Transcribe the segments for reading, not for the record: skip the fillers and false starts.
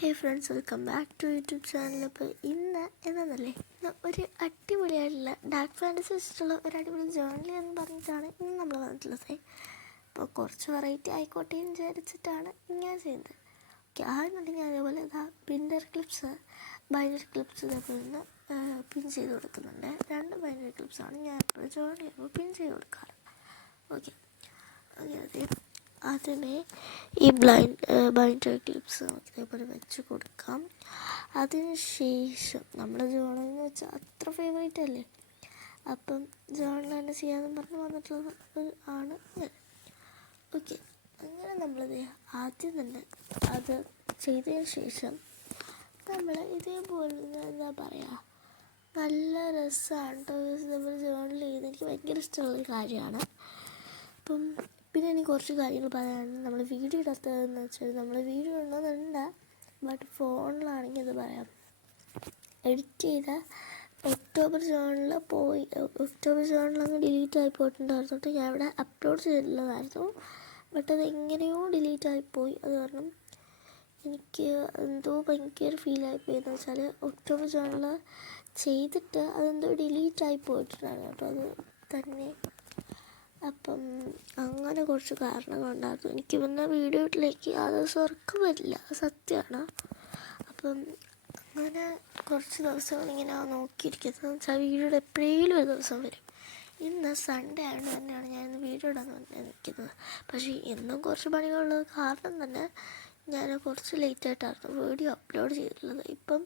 Hey friends, welcome back to YouTube channel. അപ്പോൾ ഇന്ന് ഒരു അടിപൊളിയായിട്ടുള്ള ഡാർക്ക് ഫാൻറ്റസി വെച്ചിട്ടുള്ള ഒരു അടിപൊളി ജേർണൽ എന്ന് പറഞ്ഞിട്ടാണ് ഇന്ന് നമ്മൾ വന്നിട്ടുള്ളത്. അപ്പോൾ കുറച്ച് വെറൈറ്റി ആയിക്കോട്ടെ എന്ന് വിചാരിച്ചിട്ടാണ് ഇങ്ങനെ ചെയ്യുന്നത്. ഓക്കെ, ആണെന്നുണ്ടെങ്കിൽ അതേപോലെ ബൈൻഡർ ക്ലിപ്സ് ഇതേപോലെ നിന്ന് പിൻ ചെയ്ത് കൊടുക്കുന്നുണ്ട്. 2 ബൈൻഡർ ക്ലിപ്സാണ് ഞാൻ എപ്പോഴും ജേർണൽ ചെയ്യുമ്പോൾ പിൻ ചെയ്ത് കൊടുക്കാറ്. ഓക്കെ, അങ്ങനെ ആദ്യമേ ഈ ബൈൻഡർ ക്ലിപ്സ് നമുക്ക് ഇതേപോലെ വെച്ച് കൊടുക്കാം. അതിന് ശേഷം നമ്മുടെ ജേർണൽ എന്ന് വെച്ചാൽ അത്ര ഫേവറേറ്റ് അല്ലേ, അപ്പം ജേർണൽ തന്നെ ചെയ്യാമെന്ന് പറഞ്ഞ് വന്നിട്ടുള്ളത് ആണ് ഞാൻ. ഓക്കെ, അങ്ങനെ നമ്മളത് ആദ്യം തന്നെ അത് ചെയ്തതിന് ശേഷം നമ്മൾ ഇതേപോലെ എന്താ പറയുക, നല്ല രസമാണ് കേട്ടോ. നമ്മൾ ജേർണൽ ചെയ്യുന്നത് എനിക്ക് ഭയങ്കര ഇഷ്ടമുള്ളൊരു കാര്യമാണ്. അപ്പം പിന്നെ എനിക്ക് കുറച്ച് കാര്യങ്ങൾ പറയാനുണ്ട്. നമ്മൾ വീഡിയോ ഇടാത്തതെന്ന് വെച്ചാൽ നമ്മൾ വീഡിയോ ഇടുന്നുണ്ട്, ബട്ട് ഫോണിലാണെങ്കിൽ അത് പറയാം. എഡിറ്റ് ചെയ്ത ഒക്ടോബർ ജേർണലങ്ങ് ഡിലീറ്റ് ആയി പോയിട്ടുണ്ടായിരുന്നു. ഞാൻ ഇവിടെ അപ്ലോഡ് ചെയ്തിട്ടുള്ളതായിരുന്നു, ബട്ട് അത് എങ്ങനെയോ ഡിലീറ്റ് ആയിപ്പോയി. അത് കാരണം എനിക്ക് എന്തോ ഭയങ്കര ഫീലായിപ്പോയി. എന്ന് വെച്ചാൽ ഒക്ടോബർ ജേർണൽ ചെയ്തിട്ട് അതെന്തോ ഡിലീറ്റ് ആയി പോയിട്ടുണ്ടായിരുന്നു കേട്ടോ, അത് തന്നെ. അപ്പം അങ്ങനെ കുറച്ച് കാരണങ്ങളുണ്ടായിരുന്നു. എനിക്ക് പിന്നെ വീഡിയോയിലേക്ക് അത് സ്വർക്കം വരില്ല, സത്യമാണ്. അപ്പം അങ്ങനെ കുറച്ച് ദിവസങ്ങൾ ഇങ്ങനെ നോക്കിയിരിക്കുന്നത് വെച്ചാൽ വീഡിയോയുടെ എപ്പോഴേലും ഒരു ദിവസം വരും. ഇന്ന് സൺഡേ ആയതുകൊണ്ട് തന്നെയാണ് ഞാൻ ഇന്ന് വീഡിയോ ഇടാൻ നിൽക്കുന്നത്. പക്ഷേ എന്നും കുറച്ച് പണികളുള്ളത് കാരണം തന്നെ ഞാൻ കുറച്ച് ലേറ്റായിട്ടായിരുന്നു വീഡിയോ അപ്ലോഡ് ചെയ്തിട്ടുള്ളത്. ഇപ്പം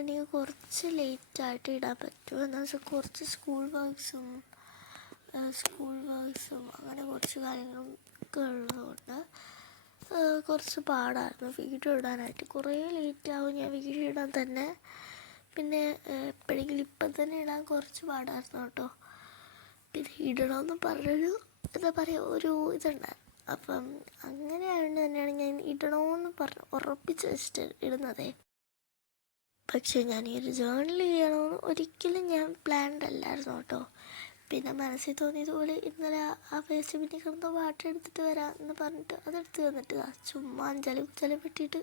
എനിക്ക് കുറച്ച് ലേറ്റായിട്ട് ഇടാൻ പറ്റും. എന്ന് വെച്ചാൽ കുറച്ച് സ്കൂൾ വർക്ക്സും അങ്ങനെ കുറച്ച് കാര്യങ്ങളൊക്കെ ഉള്ളതുകൊണ്ട് കുറച്ച് പാടായിരുന്നു വീഡിയോ ഇടാനായിട്ട്. കുറേ ലേറ്റാവും ഞാൻ വീഡിയോ ഇടാൻ തന്നെ. പിന്നെ എപ്പോഴെങ്കിലും ഇപ്പം തന്നെ ഇടാൻ കുറച്ച് പാടായിരുന്നു കേട്ടോ. പിന്നെ ഇടണമെന്ന് പറഞ്ഞൊരു എന്താ പറയുക, ഒരു ഇതുണ്ടായിരുന്നു. അപ്പം അങ്ങനെ ആയതുകൊണ്ട് തന്നെയാണ് ഞാൻ ഇടണമെന്ന് പറഞ്ഞ് ഉറപ്പിച്ച് വെച്ചിട്ട് ഇടുന്നതേ. പക്ഷേ ഞാൻ ഈ ഒരു ജേർണൽ ചെയ്യണമെന്ന് ഒരിക്കലും ഞാൻ പ്ലാൻഡ് അല്ലായിരുന്നു കേട്ടോ. പിന്നെ മനസ്സിൽ തോന്നിയതുപോലെ ഇന്നലെ ആ വേസ്റ്റ് ബിന്നിൽ കിടന്ന വാട്ടർ എടുത്തിട്ട് വരാം എന്ന് പറഞ്ഞിട്ട് അതെടുത്ത് വന്നിട്ട് ചുമ്മാ ജലം വെട്ടിയിട്ട്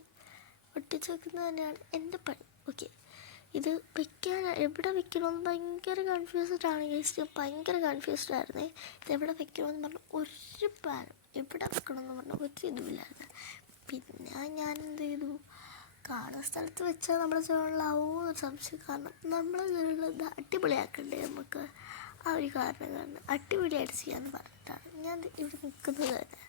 ഒട്ടിച്ച് വെക്കുന്നത് തന്നെയാണ് എൻ്റെ പണി. ഓക്കെ, ഇത് വെക്കാൻ എവിടെ വെക്കണമെന്ന് ഭയങ്കര കൺഫ്യൂസ്ഡാണ് ഗൈസ്. ഭയങ്കര കൺഫ്യൂസ്ഡ് ആയിരുന്നേ. ഇതെവിടെ വെക്കണമെന്ന് പറഞ്ഞാൽ ഒരു പ്ലാനും, എവിടെ വെക്കണമെന്ന് പറഞ്ഞാൽ ഒരു ഇതുമില്ലായിരുന്നു. പിന്നെ ഞാൻ എന്ത് ചെയ്തു, കാണുന്ന സ്ഥലത്ത് വെച്ചാൽ നമ്മുടെ ജേർണലാവുമോ എന്നൊരു സംശയം. കാരണം നമ്മളെ ജേർണൽ അടിപൊളിയാക്കണ്ടേ നമുക്ക്. ആ ഒരു കാരണം അടിപൊളിയായിട്ട് ചെയ്യാമെന്ന് പറഞ്ഞിട്ടാണ് ഞാൻ ഇവിടെ നിൽക്കുന്നത് തന്നെ.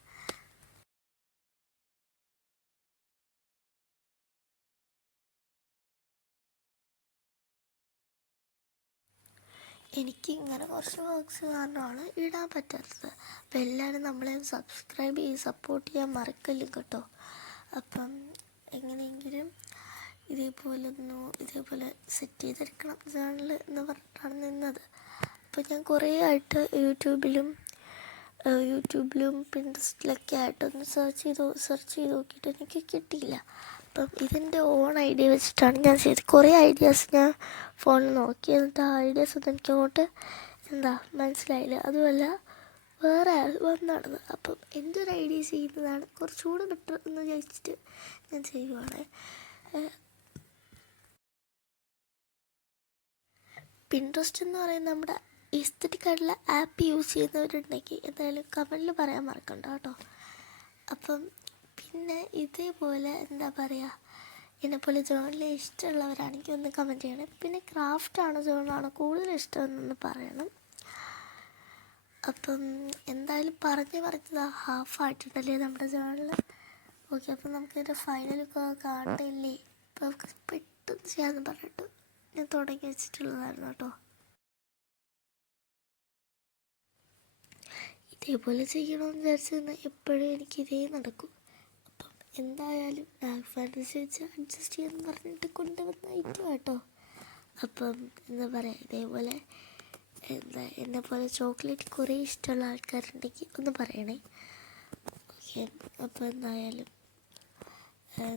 എനിക്ക് ഇങ്ങനെ കുറച്ച് വർക്ക്സ് കാരണമാണ് ഇടാൻ പറ്റാത്തത്. അപ്പം എല്ലാവരും നമ്മളെ സബ്സ്ക്രൈബ് ചെയ്ത് സപ്പോർട്ട് ചെയ്യാൻ മറക്കല്ലേ കേട്ടോ. അപ്പം എങ്ങനെയെങ്കിലും ഇതേപോലെ സെറ്റ് ചെയ്തെടുക്കണം ജേർണൽ എന്ന് പറഞ്ഞിട്ടാണ് നിന്നത്. അപ്പോൾ ഞാൻ കുറേ ആയിട്ട് യൂട്യൂബിലും പിൻട്രസ്റ്റിലൊക്കെ ആയിട്ടൊന്ന് സെർച്ച് ചെയ്ത് നോക്കിയിട്ട് എനിക്ക് കിട്ടിയില്ല. അപ്പം ഇതിൻ്റെ ഓൺ ഐഡിയ വെച്ചിട്ടാണ് ഞാൻ ചെയ്തത്. കുറേ ഐഡിയാസ് ഞാൻ ഫോണിൽ നോക്കി, എന്നിട്ട് ആ ഐഡിയാസ് ഒന്നും എനിക്കങ്ങോട്ട് മനസ്സിലായില്ല. അതുമല്ല വേറെ വന്നാണത്. അപ്പം എൻ്റെ ഒരു ഐഡിയ ചെയ്യുന്നതാണ് കുറച്ചുകൂടെ ബെറ്റർ എന്ന് വിചാരിച്ചിട്ട് ഞാൻ ചെയ്യുവാണ്. പിൻട്രസ്റ്റ് എന്ന് പറയുന്ന നമ്മുടെ എസ്തെറ്റിക് ആയിട്ടുള്ള ആപ്പ് യൂസ് ചെയ്യുന്നവരുണ്ടെങ്കിൽ എന്തായാലും കമൻറ്റിൽ പറയാൻ മറക്കണ്ട കേട്ടോ. അപ്പം പിന്നെ ഇതേപോലെ എന്താ പറയുക, എന്നെപ്പോലെ ജേർണൽ ഇഷ്ടമുള്ളവരാണെങ്കിൽ ഒന്ന് കമൻറ്റ് ചെയ്യണം. പിന്നെ ക്രാഫ്റ്റാണോ ജേർണലാണോ കൂടുതൽ ഇഷ്ടമെന്നൊന്ന് പറയണം. അപ്പം എന്തായാലും പറഞ്ഞതാ ഹാഫായിട്ടുണ്ടല്ലേ നമ്മുടെ ജേർണൽ. ഓക്കെ, അപ്പം നമുക്കിതിൻ്റെ ഫൈനലൊക്കെ കാണണില്ലേ. അപ്പോൾ നമുക്ക് പെട്ടെന്ന് ചെയ്യാമെന്ന് പറഞ്ഞിട്ട് ഞാൻ തുടങ്ങി വെച്ചിട്ടുള്ളതായിരുന്നു കേട്ടോ. ഇതേപോലെ ചെയ്യണമെന്ന് വിചാരിച്ചിരുന്ന എപ്പോഴും എനിക്കിതേ നടക്കും. അപ്പം എന്തായാലും ഡാർക്ക് ഫാൻറ്റസി വെച്ച് അഡ്ജസ്റ്റ് ചെയ്യാമെന്ന് പറഞ്ഞിട്ട് കൊണ്ടുവന്ന ഐറ്റം കേട്ടോ. അപ്പം എന്താ പറയുക, ഇതേപോലെ എന്നെപ്പോലെ ചോക്ലേറ്റ് കുറേ ഇഷ്ടമുള്ള ആൾക്കാരുണ്ടെങ്കിൽ ഒന്ന് പറയണേ. ഓക്കെ, അപ്പോൾ എന്തായാലും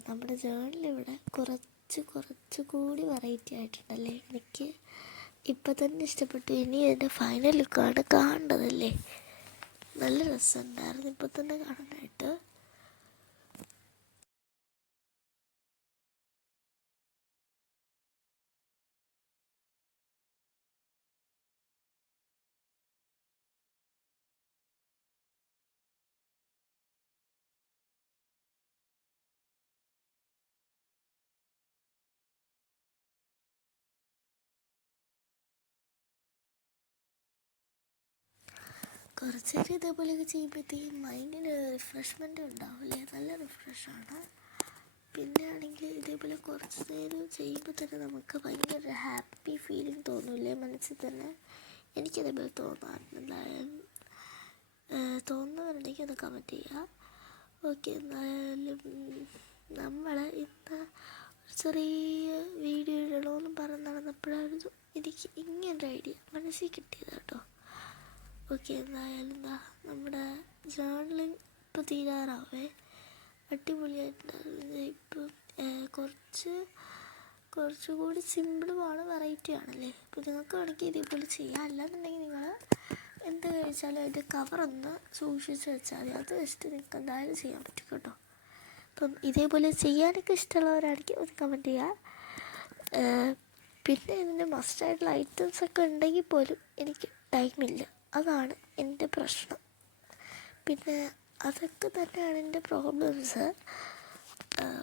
നമ്മുടെ ജേർണലിവിടെ കുറച്ച് കൂടി വെറൈറ്റി ആയിട്ടുണ്ടല്ലേ. എനിക്ക് ഇപ്പം തന്നെ ഇഷ്ടപ്പെട്ടു. ഇനി എൻ്റെ ഫൈനൽ ലുക്കാണ് കാണേണ്ടതല്ലേ. നല്ല രസമുണ്ടായിരുന്നു ഇപ്പം തന്നെ കാണാനായിട്ട്. കുറച്ച് നേരം ഇതേപോലെയൊക്കെ ചെയ്യുമ്പോഴത്തേക്കും മൈൻഡിന് റിഫ്രഷ്മെൻ്റ് ഉണ്ടാവില്ലേ, നല്ല റിഫ്രഷാണ്. പിന്നെ ആണെങ്കിൽ ഇതേപോലെ കുറച്ച് നേരം ചെയ്യുമ്പോൾ തന്നെ നമുക്ക് ഭയങ്കര ഹാപ്പി ഫീലിംഗ് തോന്നില്ലേ മനസ്സിൽ തന്നെ. എനിക്കതേപോലെ തോന്നാറുണ്ട്. എന്തായാലും തോന്നുന്നവരുണ്ടെങ്കിൽ അത് കമൻറ്റ് ചെയ്യുക. ഓക്കെ, എന്തായാലും നമ്മൾ ഇന്ന് ഒരു ചെറിയ വീഡിയോ ഇടണമെന്ന് പറഞ്ഞ് നടന്നപ്പോഴായിരുന്നു എനിക്ക് ഇങ്ങനൊരു ഐഡിയ മനസ്സിൽ കിട്ടിയത് കേട്ടോ. ഓക്കെ, എന്തായാലും എന്താ നമ്മുടെ ജേർണലിങ് ഇപ്പോൾ തീരാറാവേ. അടിപൊളിയായിട്ടുണ്ടായിരുന്നു. ഇപ്പം കുറച്ചുകൂടി സിമ്പിളുമാണ്, വെറൈറ്റി ആണല്ലേ. അപ്പോൾ നിങ്ങൾക്ക് വേണമെങ്കിൽ ഇതേപോലെ ചെയ്യാം. അല്ലാന്നുണ്ടെങ്കിൽ നിങ്ങൾ എന്ത് കഴിച്ചാലും അതിൻ്റെ കവറൊന്ന് സൂക്ഷിച്ച് വെച്ചാൽ മതി. അത് വെച്ചിട്ട് നിങ്ങൾക്ക് എന്തായാലും ചെയ്യാൻ പറ്റും കേട്ടോ. അപ്പം ഇതേപോലെ ചെയ്യാനൊക്കെ ഇഷ്ടമുള്ളവരാണെങ്കിൽ ഒന്ന് കമൻറ്റ് ചെയ്യുക. പിന്നെ ഇതിൻ്റെ മസ്റ്റായിട്ടുള്ള ഐറ്റംസൊക്കെ ഉണ്ടെങ്കിൽ പോലും എനിക്ക് ടൈമില്ല, അതാണ് എൻ്റെ പ്രശ്നം. പിന്നെ അതൊക്കെ തന്നെയാണ് എൻ്റെ പ്രോബ്ലംസ്.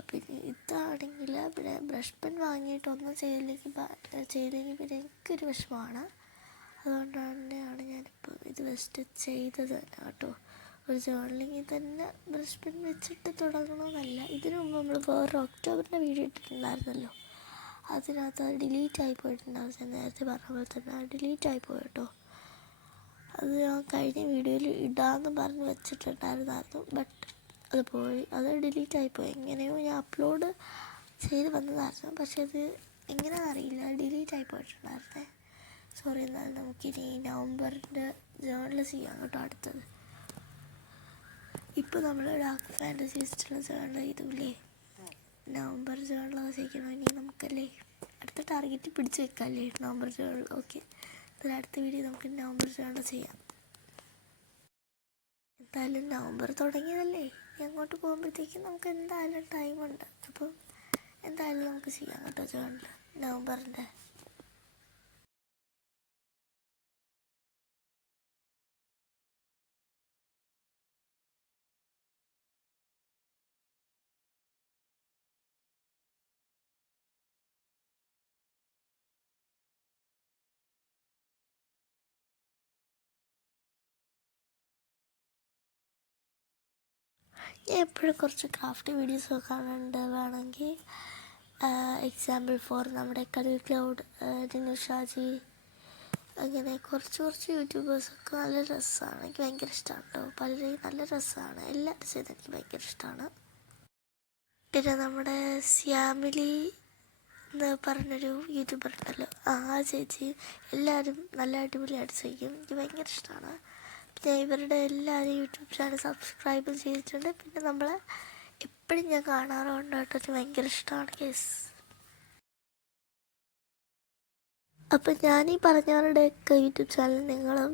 പിന്നെ ഇതാണെങ്കിൽ പിന്നെ ബ്രഷ് പെൻ വാങ്ങിയിട്ടൊന്നും ചെയ്തില്ലെങ്കിൽ പിന്നെ എനിക്കൊരു വിഷമമാണ്. അതുകൊണ്ട് തന്നെയാണ് ഞാനിപ്പോൾ ഇത് വെച്ചിട്ട് ചെയ്തത് തന്നെ കേട്ടോ. ഒരു ജേർണലിങ്ങിൽ തന്നെ ബ്രഷ് പെൻ വെച്ചിട്ട് തുടങ്ങണമെന്നല്ല. ഇതിനു മുമ്പ് നമ്മൾ വേറൊരു ഒക്ടോബറിൻ്റെ വീഡിയോ ഇട്ടിട്ടുണ്ടായിരുന്നല്ലോ, അതിനകത്ത് അത് ഡിലീറ്റായി പോയിട്ടുണ്ടാവും. ഞാൻ നേരത്തെ പറഞ്ഞ പോലെ തന്നെ അത് ഡിലീറ്റായി പോയി കേട്ടോ. അത് ഞാൻ കഴിഞ്ഞ വീഡിയോയിൽ ഇടാമെന്ന് പറഞ്ഞ് വെച്ചിട്ടുണ്ടായിരുന്നു, ബട്ട് അത് പോയി, അത് ഡിലീറ്റായിപ്പോയി. എങ്ങനെയോ ഞാൻ അപ്ലോഡ് ചെയ്ത് വന്നതായിരുന്നു, പക്ഷെ അത് എങ്ങനെയാണെന്ന് അറിയില്ല, ഡിലീറ്റായി പോയിട്ടുണ്ടായിരുന്നേ. സോറി. എന്നാലും നമുക്കിനി നവംബറിൻ്റെ ജേർണൽ ചെയ്യാം കേട്ടോ അടുത്തത്. ഇപ്പോൾ നമ്മൾ ഡാർക്ക് ഫാൻറ്റസിസ്റ്റുള്ള ജേർണൽ ചെയ്തില്ലേ, നവംബർ ജേർണലൊക്കെ ചെയ്യണമെങ്കിൽ നമുക്കല്ലേ അടുത്ത ടാർഗറ്റ് പിടിച്ച് വെക്കാമല്ലേ, നവംബർ ജേർണൽ. ഓക്കെ, അടുത്ത വീഡിയോ നമുക്ക് നവംബർ ജേർണൽ ചെയ്യാം. എന്തായാലും നവംബർ തുടങ്ങിയതല്ലേ, അങ്ങോട്ട് പോകുമ്പോഴത്തേക്കും നമുക്ക് എന്തായാലും ടൈമുണ്ട്. അപ്പം എന്തായാലും നമുക്ക് ചെയ്യാം കേട്ടോ ജേർണൽ നവംബറിൻ്റെ. ഞാൻ എപ്പോഴും കുറച്ച് ക്രാഫ്റ്റ് വീഡിയോസ് കാണാറുണ്ട്. വേണമെങ്കിൽ എക്സാമ്പിൾ ഫോർ നമ്മുടെ കളി ക്ലൗഡ്, ഡിനു ഷാജി, അങ്ങനെ കുറച്ച് യൂട്യൂബേഴ്സൊക്കെ നല്ല രസമാണ്. എനിക്ക് ഭയങ്കര ഇഷ്ടമാണ് കേട്ടോ. പലരെയും നല്ല രസമാണ്, എല്ലാവരും ചെയ്ത് എനിക്ക് ഭയങ്കര ഇഷ്ടമാണ്. പിന്നെ നമ്മുടെ ശ്യാമിലി എന്ന് പറഞ്ഞൊരു യൂട്യൂബർ ഉണ്ടല്ലോ, ആ ചേച്ചി എല്ലാവരും നല്ല അടിപൊളിയായിട്ട് ചെയ്യും, എനിക്ക് ഭയങ്കര ഇഷ്ടമാണ്. പിന്നെ ഇവരുടെ എല്ലാവരും യൂട്യൂബ് ചാനൽ സബ്സ്ക്രൈബ് ചെയ്തിട്ടുണ്ട്. പിന്നെ നമ്മൾ എപ്പോഴും ഞാൻ കാണാറുണ്ട് കേട്ടോ, എനിക്ക് ഭയങ്കര ഇഷ്ടമാണ് കേസ്. അപ്പം ഞാനീ പറഞ്ഞവരുടെയൊക്കെ യൂട്യൂബ് ചാനൽ നിങ്ങളും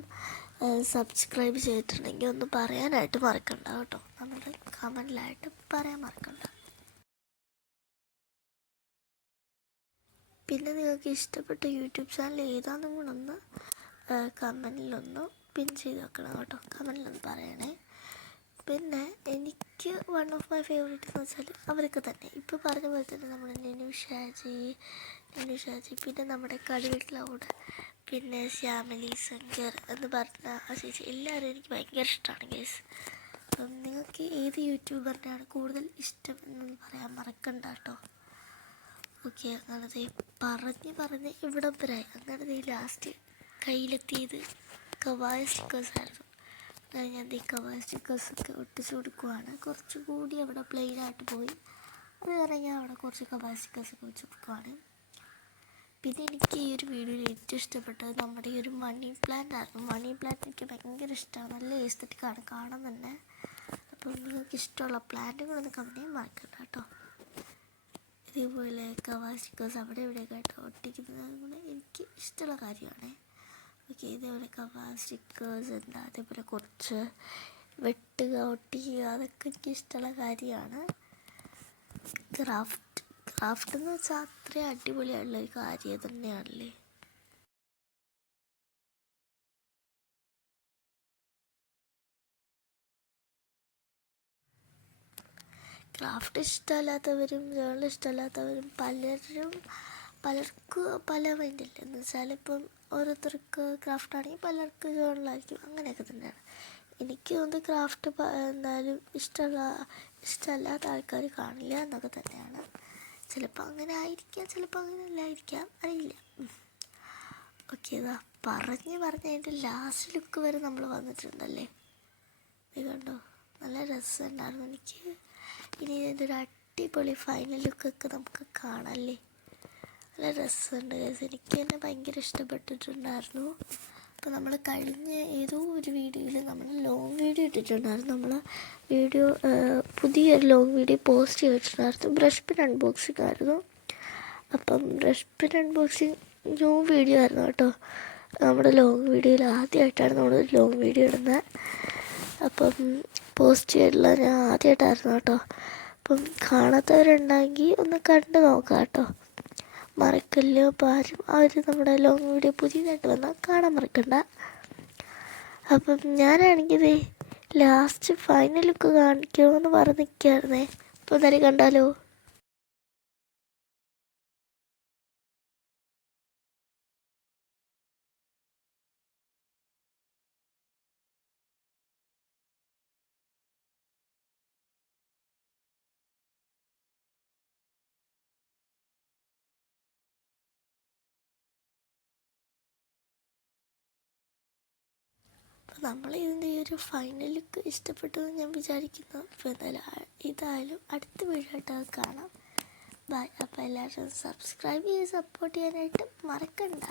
സബ്സ്ക്രൈബ് ചെയ്തിട്ടുണ്ടെങ്കിൽ ഒന്ന് പറയാനായിട്ട് മറക്കണ്ട കേട്ടോ, നമ്മൾ കമൻറ്റിലായിട്ട് പറയാൻ മറക്കണ്ട. പിന്നെ നിങ്ങൾക്ക് ഇഷ്ടപ്പെട്ട യൂട്യൂബ് ചാനൽ ഏതാണെന്നും കൂടെ ഒന്ന് കമൻറ്റിലൊന്ന് പിൻ ചെയ്ത് വെക്കണം കേട്ടോ, കമൻറ്റിലൊന്ന് പറയണേ. പിന്നെ എനിക്ക് വൺ ഓഫ് മൈ ഫേവറേറ്റ് എന്ന് വെച്ചാൽ അവരൊക്കെ തന്നെ ഇപ്പോൾ പറഞ്ഞ പോലെ തന്നെ നമ്മുടെ ഡിനു ഷാജി, പിന്നെ നമ്മുടെ കളി ക്ലൗഡ്, പിന്നെ ശ്യാമിലി ശങ്കർ എന്ന് പറഞ്ഞ ആ ചേച്ചി, എല്ലാവരും എനിക്ക് ഭയങ്കര ഇഷ്ടമാണ് ഗേസ്. അപ്പം നിങ്ങൾക്ക് ഏത് യൂട്യൂബറിനെയാണ് കൂടുതൽ ഇഷ്ടം എന്നൊന്ന് പറയാൻ മറക്കണ്ട കേട്ടോ. ഓക്കെ, അങ്ങനത്തെ പറഞ്ഞ് ഇവിടം വരെ അങ്ങനത്തെ ലാസ്റ്റ് കയ്യിലെത്തിയത് കവായ സ്റ്റിക്കേഴ്സായിരുന്നു. ഞാൻ ഈ കവായ സ്റ്റിക്കേഴ്സൊക്കെ ഒട്ടിച്ച് കൊടുക്കുവാണ്. കുറച്ചുകൂടി അവിടെ പ്ലെയിനായിട്ട് പോയി, അത് കാരണം ഞാൻ അവിടെ കുറച്ച് കവായ സ്റ്റിക്കേഴ്സൊക്കെ വെച്ച് കൊടുക്കുവാണ്. പിന്നെ എനിക്ക് ഈ ഒരു വീഡിയോയിൽ ഏറ്റവും ഇഷ്ടപ്പെട്ടത് നമ്മുടെ ഈ ഒരു മണി പ്ലാന്റ് ആയിരുന്നു. മണി പ്ലാന്റ് എനിക്ക് ഭയങ്കര ഇഷ്ടമാണ്, നല്ല എസ്തെറ്റിക്കാണ് കാണാൻ തന്നെ. അപ്പം നിങ്ങൾക്ക് ഇഷ്ടമുള്ള പ്ലാന്റുകളൊന്ന് കമൻറ്റ് ചെയ്യാൻ മറക്കണ്ട കേട്ടോ. ഇതേപോലെ കവായ സ്റ്റിക്കേഴ്സ് അവിടെ ഇവിടെയൊക്കെ ആയിട്ട് ഒട്ടിക്കുന്നത് കൂടെ എനിക്ക് ഇഷ്ടമുള്ള കാര്യമാണ്. ഓക്കെ, ഇതേപോലെ കവായ സ്റ്റിക്കേഴ്സ് എന്താ, അതേപോലെ കുറച്ച് വെട്ടുക, ഒട്ടിക്കുക, അതൊക്കെ എനിക്ക് ഇഷ്ടമുള്ള കാര്യമാണ്. ക്രാഫ്റ്റ് എന്ന് വെച്ചാൽ അത്രയും അടിപൊളിയായിട്ടുള്ളൊരു കാര്യം തന്നെയാണല്ലേ. ക്രാഫ്റ്റ് ഇഷ്ടമല്ലാത്തവരും ജേർണൽ ഇഷ്ടമല്ലാത്തവരും പലർക്കും പല മൈൻഡില്ല. എന്ന് വെച്ചാൽ ഇപ്പം ഓരോരുത്തർക്ക് ക്രാഫ്റ്റ് ആണെങ്കിൽ പലർക്ക് ജേണലായിരിക്കും, അങ്ങനെയൊക്കെ തന്നെയാണ്. എനിക്ക് തോന്നുന്നത് ക്രാഫ്റ്റ് എന്തായാലും ഇഷ്ടമല്ലാത്ത ആൾക്കാർ കാണില്ല എന്നൊക്കെ തന്നെയാണ്. ചിലപ്പോൾ അങ്ങനെ ആയിരിക്കാം, ചിലപ്പോൾ അങ്ങനെ അല്ലായിരിക്കാം, അറിയില്ല. ഓക്കെ, ഇതാ പറഞ്ഞ് അതിൻ്റെ ലാസ്റ്റ് ലുക്ക് വരെ നമ്മൾ വന്നിട്ടുണ്ടല്ലേ. ഇത് കണ്ടോ, നല്ല രസമുണ്ടായിരുന്നു എനിക്ക്. ഇനി ഇതിൻ്റെ ഒരു അടിപൊളി ഫൈനൽ ലുക്കൊക്കെ നമുക്ക് കാണാമല്ലേ. നല്ല രസമുണ്ട് ഗൈസ്, എനിക്ക് തന്നെ ഭയങ്കര ഇഷ്ടപ്പെട്ടിട്ടുണ്ടായിരുന്നു. അപ്പോൾ നമ്മൾ കഴിഞ്ഞ ഏതോ ഒരു വീഡിയോയിൽ നമ്മൾ ലോങ് വീഡിയോ ഇട്ടിട്ടുണ്ടായിരുന്നു. നമ്മൾ വീഡിയോ പുതിയൊരു ലോങ് വീഡിയോ പോസ്റ്റ് ചെയ്തിട്ടുണ്ടായിരുന്നു. ബ്രഷ് പെൻ അൺബോക്സിങ് ആയിരുന്നു. അപ്പം brush pen unboxing new video ആയിരുന്നു കേട്ടോ. നമ്മുടെ ലോങ് വീഡിയോയിൽ ആദ്യമായിട്ടാണ് നമ്മൾ ലോങ് വീഡിയോ ഇടുന്നത്. അപ്പം പോസ്റ്റ് ചെയ്തിട്ടുള്ള ഞാൻ ആദ്യമായിട്ടായിരുന്നു കേട്ടോ. അപ്പം കാണാത്തവരുണ്ടെങ്കിൽ ഒന്ന് കണ്ടു നോക്കാം കേട്ടോ, മറക്കല്ലോ. അപ്പോൾ ആരും നമ്മുടെ ലോങ് വീഡിയോ പുതിയതായിട്ട് വന്നാൽ കാണാൻ മറക്കണ്ട. അപ്പം ഞാനാണെങ്കിൽ ലാസ്റ്റ് ഫൈനൽ ലുക്ക് കാണിക്കണമെന്ന് പറഞ്ഞ് നിൽക്കുകയായിരുന്നേ. അപ്പോൾ എന്തായാലും കണ്ടാലോ. നമ്മൾ ഇതിൻ്റെ ഈ ഒരു ഫൈനൽ ലുക്ക് ഇഷ്ടപ്പെട്ടെന്ന് ഞാൻ വിചാരിക്കുന്നു. അപ്പോൾ എന്തായാലും അടുത്ത വീഡിയോ ആയിട്ട് കാണാം. ബൈ. അപ്പോൾ എല്ലാവരും സബ്സ്ക്രൈബ് ചെയ്ത് സപ്പോർട്ട് ചെയ്യാനായിട്ട് മറക്കണ്ട.